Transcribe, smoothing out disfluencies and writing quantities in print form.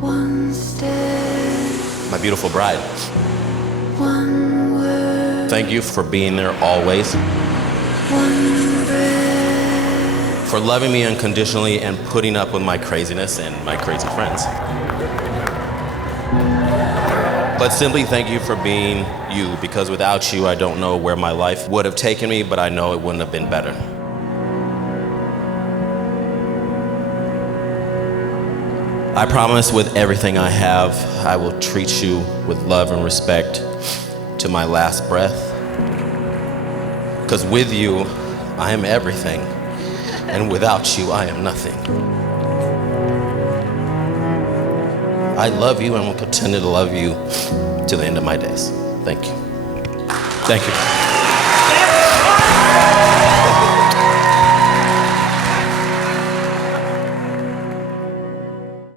One step. My beautiful bride. One word. Thank you for being there always. One breath. For loving me unconditionally and putting up with my craziness and my crazy friends. But simply thank you for being you, because without you, I don't know where my life would have taken me, but I know it wouldn't have been better. I promise with everything I have, I will treat you with love and respect to my last breath. Because with you, I am everything, and without you, I am nothing. I love you and will continue to love you to the end of my days. Thank you. Thank you.